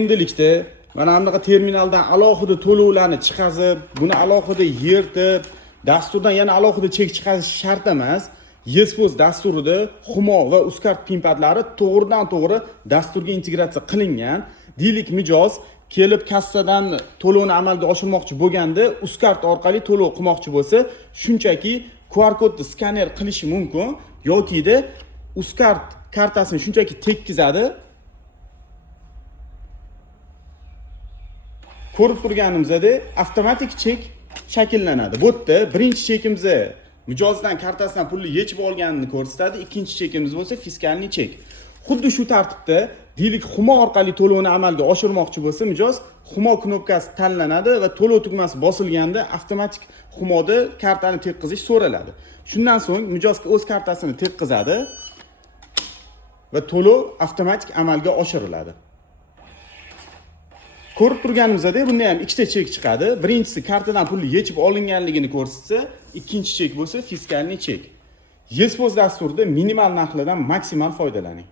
Endilikda mana bunaqa terminaldan alohida to'lovlarni chiqazib, buni alohida yirtib, dasturdan yana alohida chek chiqazish shart emas. YesPOS dasturida Humo va Uzcard pinpadlari to'g'ridan-to'g'ri dasturga integratsiya qilingan. Deylik mijoz kelib kassadan to'lovni amalga oshirmoqchi bo'lganda, Uzcard orqali to'lov qilmoqchi bo'lsa, shunchaki QR kodni skaner qilishi mumkin yoki-da Uzcard kartasini shunchaki tekkizadi. Ko'rib turganimizda avtomatik chek shakllanadi. Bu yerda birinchi chekimiz mijozdan kartasidan pulni yechib olganini ko'rsatadi, ikkinchi chekimiz bo'lsa fiskalniy chek. Xuddi shu tartibda deylik Humo orqali to'lovni amalga oshirmoqchi bo'lsa, mijoz Humo knopkasi tanlanadi va to'lov tugmasi bosilganda avtomatik Humoda kartani tekkizish so'raladi. Shundan so'ng mijoz o'z kartasini tekkizadi va to'lov avtomatik amalga oshiriladi. Ko'rib turganimizda bunda ham ikkita chek chiqadi. Birinchisi kartadan pulni yechib olinganligini ko'rsatsa, ikkinchi chek bo'lsa fiskalniy chek. YesPOS dasturida minimal narxlardan maksimal foydalaning.